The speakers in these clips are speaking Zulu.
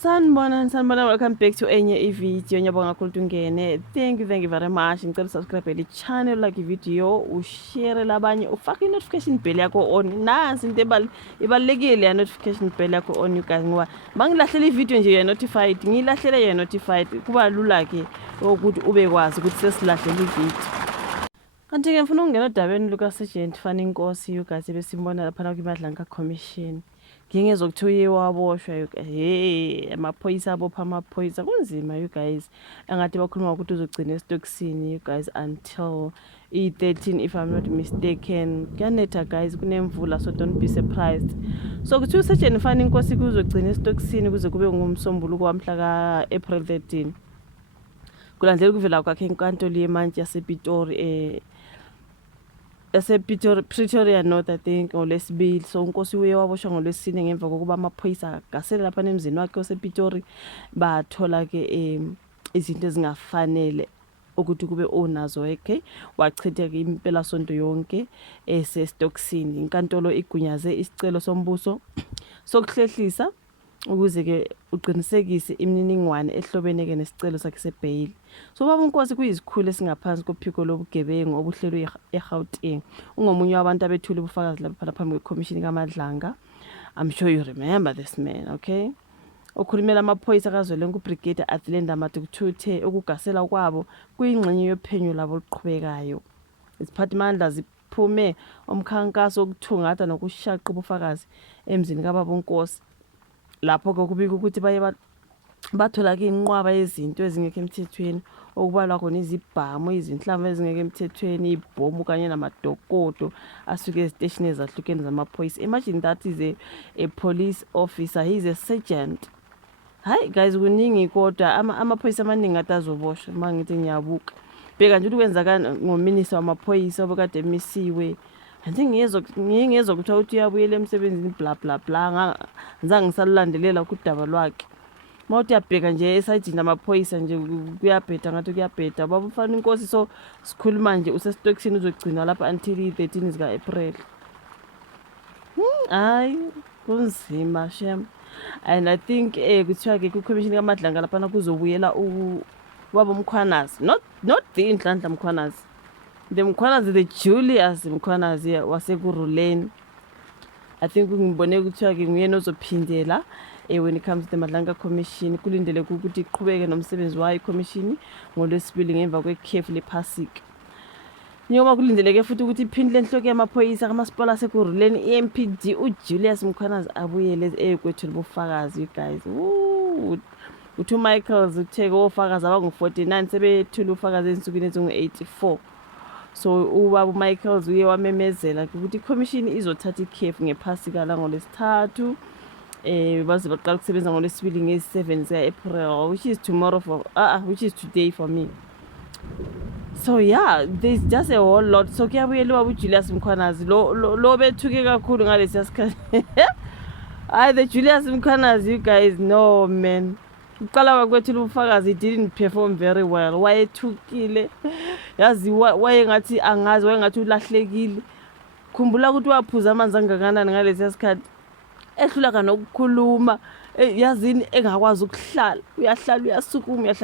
Sanibona, welcome back to enye ivideo. Ngiyabonga kakhulu ungene. Thank you very much. Ngicela subscribe le channel, like ivideo, ushare labanye, ufake notification bell yakho on. Nansi into ibalekile ya notification bell yakho on you guys ngoba mangilahlela ivideo nje ya notified, ngilahlela ya notified. Kuba lula ke ukuthi ube kwazi ukuthi sesilahlela ivideo. Kanti ke ngifuna ukungena odabeni luka Sergeant Fanny Nkosi you guys besimbona lapha kwiMadlanga Commission. Ngingezokuthiwa uyewaboshwa amaphoyisa abopha amaphoyisa kunzima you guys angathi bakhuluma ukuthi uzogcina esitokisini you guys until i-13 if I'm not mistaken. Kuyanetha guys, kunemvula, so don't be surprised. So kuthi uSergeant Fanny Nkosi kuzogcina esitokisini kuze kube ngumsombuluko kwamhla ka-April 13 kulandlela ukuvela kwakhe enkantolo yemantshi yasePitori Pretoria North I think ngolesibili. So uNkosi uye waboshwa ngolwesine ngemva kokuba amaphoyisa agasele lapha emzini wakhe osePitori bathola ke izinto ezingafanele ukuthi kube onazo okay. Wachitha ke impela sonto yonke esestokisini. Inkantolo igunyaze isicelo sombuso sokuhlehlisa ukuze ke uqinisekise imininingwane ehlobeneke nesicelo sakhe sebail. So baba uNkosi kuyisikhulu esingaphansi kophiko lobugebengu obuhlelwe eGauteng. Ungomunye wabantu abethule ubufakazi lapha phambi kweCommission kaMadlanga. I'm sure you remember this man, okay? Okhulumela amaphoyisa kaZwelonke uBrigadier Athilenda Matukuthuthe ukugasela kwabo kuyingxenye yophenyo labo oluqhubekayo. Iziphathimandla ziphume umkhankaso wokuthungatha nokushaqa ubufakazi emzini kababa uNkosi. Lapho kokubika ukuthi baye bathola ke inqwaba yezinto ezingekho emthethweni okubalwa khona izibhamu, izinhlamvu ezingekho emthethweni, ibhomu kanye namadokodo asuke eziteshini ezahlukene zamaphoyisa. Imagine that is a police officer, he's a sergeant. Hi guys, kuningi kodwa amaphoyisa amaningi atazoboshwa mangithi ngiyabuka. Bheka nje ukwenzakala ngominister wamaphoyisa obekade emisiwe. Anti ngiyezwa kuthiwa uthi uyabuyela emsebenzini bla bla bla. Ngizange ngisalandelela kudaba lwakhe. Mawuthi uyabheka nje esayidini amaphoyisa nje kuyabheda ngathi kuyabheda. Baba uFanny Nkosi so sikhuluma nje usesitokisini uzogcina lapha until i-13 zika April. Hayi kunzima shem. And I think kuthiwa ke ku-Commission kaMadlanga lapha kuzobuyela ubaba uMkhwanazi, not the Nhlanhla Mkhwanazi. The Mkhwanazi, the Julius Mkhwanazi wasekuruleni. I think ngibone kuthiwa ke nguyena ozophindela when it comes to the Madlanga Commission. Kulindele ukuthi iqhubeke nomsebenzi wayo iCommission ngolwesibili ngemva kwekhefu lephasika. Njengoba kulindeleke futhi ukuthi iphindile enhloko yamaphoyisa kamasipala asekuruleni iMPD uJulius Mkhwanazi abuyele ekwethula ubufakazi you guys. Uthi uMichaels utheke ofakazi abangu-49 sebethula ubufakazi ensukwini ezingu-84. So ubaba uMichaels uye wamemezela ukuthi iCommission izothatha ikhefu ngephasika la ngolwesithathu baze baqala ukusebenza ngolwesibili ngezi-7 zika-April, which is tomorrow which is today for me. So yeah, there's just a whole lot. So kuyabuyela ubaba uJulius Mkhwanazi lo bethuke kakhulu ngalesi sikhathi. The Julius Mkhwanazi you guys know man. Uqala kwethula ubufakazi didn't perform very well. Wayethukile. Yazi wayengathi angazi, wayengathi ulahlekile. Khumbula ukuthi waphuza amanzi angakanani ngalesi sikhathi. Ehlula kanokukhuluma, yazini engakwazi ukuhlala. Uyahlala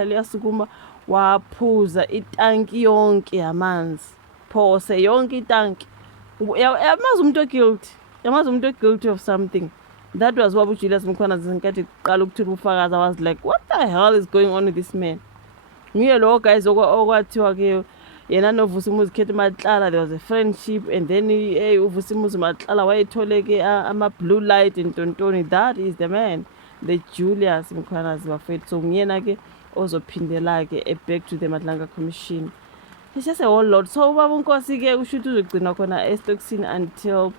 uyasukuma, waphuza itanki yonke yamanzi. Phose yonke itanki. Yamazi umuntu guilty of something. That was what Julius Mkhwanazi ngenkathi kuqala ukuthula ubufakazi. I was like, what the hell is going on with this man? Ngiye lo guys okwathiwa ke yena noVusimuzi Khetho Matlala, there was a friendship, and then uVusimuzi Matlala wayetholeke ama-blue light entontoni. That is the man, the Julius Mkhwanazi bafethu. So ngiyena ke ozophindela ke back to the Madlanga Commission. It's just a whole lot. So ubaba uNkosi ke ushuthi uzogcina khona estokisini until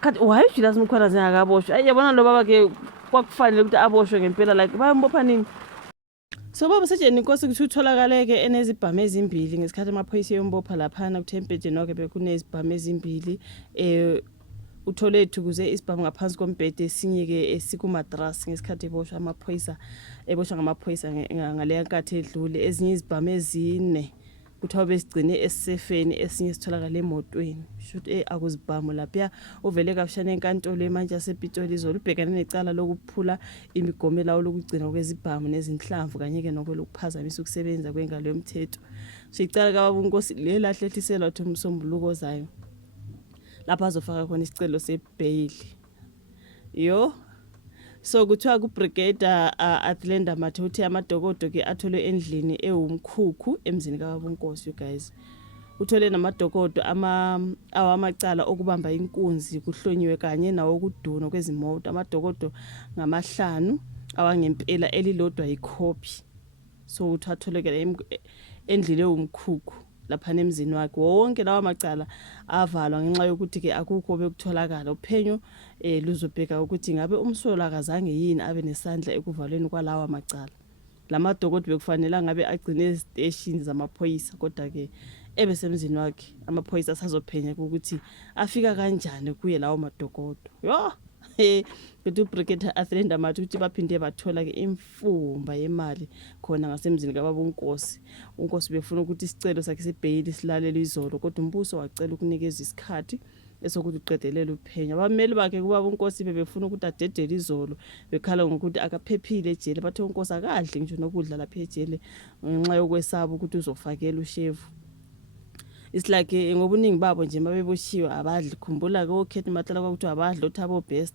kanti why Julius Mkhwanazi akaboshwa. Yabona lo baba ke kwakufanele ukuthi aboshwe ngempela like bayambopha nini. So baba Sergeant Nkosi kuthi utholakale ke enezibhamu ezimbili ngesikhathi amaphoyisa yombopha laphana kuThempete noke bekunezibhamu ezimbili. Uthole ethukuze isibhamu ngaphansi kombhede esinye ke esikumadrasi ngesikhathi eboshwa ngamaphoyisa ngaleya nkathi edlule. Ezinye izibhamu ezine kuthiwa besigcine esifeni esinye sitholakala emotweni shothi akuzibhamu lapha uvele kabushane enkantolo emanje yasePitoli izolo ubhekane necala lokuphula imigomela lokugcina kwezibhamu nezinhlamvu kanye ke nokuphazamisa ukusebenza kwengalo yomthetho sicala kaBaba uNkosi lelahlethiselwa uMsombuluko ozayo lapha azofaka khona isicelo sebail yo so kuthiwa kubrigadier Athlenda Mathuthi amadokodo ke atholwe endlini ewumkhukhu emzini kaBaba uNkosi you guys uthole namadokodo awamacala okubamba inkunzi kuhlonyiwe kanye nawo ukuduna kwezimoto amadokodo ngamahlanu awangempela elilodwa icopy so uthatholekela endlini ewumkhukhu lapha nemzini wakhe wonke lawa macala avalwa ngenxa yokuthi ke akukho bekutholakala uphenyo luzobheka ukuthi ngabe umsolo akazange yini abe nesandla ekuvalweni kwalawa macala lamadokodo bekufanele ngabe agcine ezistation zamaphoyisa kodwa ke ebesemzini wakhe amaphoyisa asazophenya ukuthi afika kanjani kuye lawo madokodo yo kuthi ubrigadier Athlenda Mathuthi baphinde bathola ke imfumba yemali khona ngasemzini kaBaba uNkosi uNkosi befuna ukuthi isicelo sakhe sebail silalele izolo kodwa umbuso wacela ukunikeza isikhathi esokuthi uqedelela uphenya abameli bakhe kuBaba uNkosi bebefuna ukuthi adedele izolo bekhala ngokuthi akaphephile ejele bathe uNkosi akadli ngisho nokudla lapha ejele ngenxa yokwesaba ukuthi uzofakela ushevu isilake ngobuningi babo nje mabeboshiwe abadli khumbula ke okhethi mathala kwakuthi abadli othabo best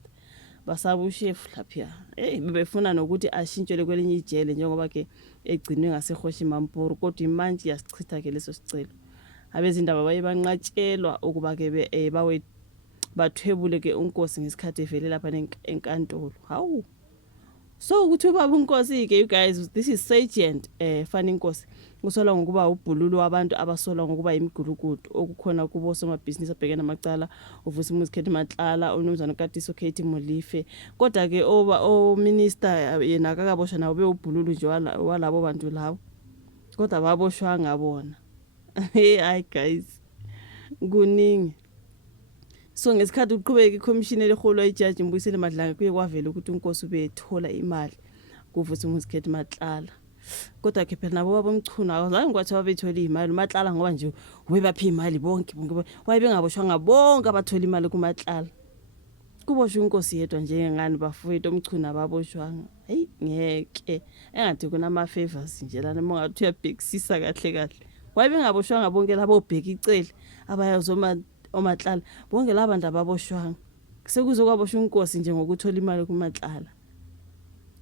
basaba ushefu lapha bebefuna nokuthi ashintshele kwelinye ijele njengoba ke egcinwe ngaseHoshi Mampuru kodwa imanje yasichitha ke leso sicelo abezindaba baye banqatshelwa ukuba ke bawe bathwebule ke uNkosi ngesikhathi evele lapha enkantolo hawu so ukuthi uBaba uNkosi ke you guys this is Sergeant Fani Nkosi kusolwa ngokuba ubhululo wabantu abasolwa ngokuba imigulukudu okukhona kubo somabhizinisi abhekena amacala uVusimuzi Khethi Matlala uNomzana Katiso Khethi Molife kodwa ke o minister yena akakaboshwa nawo beubhululo nje walabo bantu labo kodwa baboshwa ngabona hey guys kuningi so ngesikhathi uqhubeka iCommission eliholwa iJudge Mbuyiseni Madlanga kuye kwavela ukuthi uNkosi ubethola imali kuVusimuzi Khethi Matlala kodwa ke phela nabo babomchuna awuzange kwathi babethola imali uMatlala ngoba nje webaphi imali bonke wayebengaboshwa ngabonke abathola imali kuMatlala kuboshwa uNkosi yedwa njengengani bafowethu omchuna baboshwanga hey ngeke engathi kunama favors nje lana mongathi uyabhekisisa kahle kahle wayebengaboshwanga bonke labo obheka icele abayazoma oMatlala bonke labantu ababoshwanga sekuzokwabosha uNkosi nje ngokuthola imali kuMatlala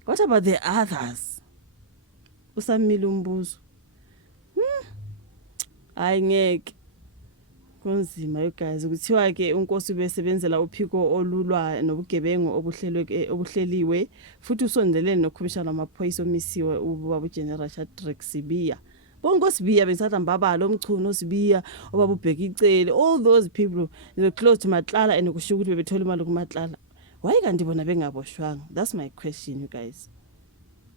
what about the others usamile umbuzo hayi ngeke kunzima you guys ukuthiwa ke uNkosi besebenzela uphiko olulwa nobugebengu obuhleliwe futhi usondelene nokhomishana wamaphoyisa omisiwe ubaba uGeneral Shadrack Sibiya bonke Sibiya besatha mbabalo omchuno Sibiya obaba ubheka icele all those people they close to Matlala and kusho ukuthi bebethola imali kuMatlala why kanti bona bengaboshwanga that's my question you guys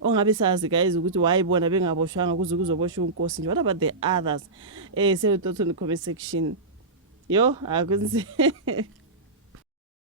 ongabe sazi guys ukuthi wayibona bengaboshwanga kuze kuzoboshwa uNkosi nje what about the others say thoughts in the comment section yo akunzi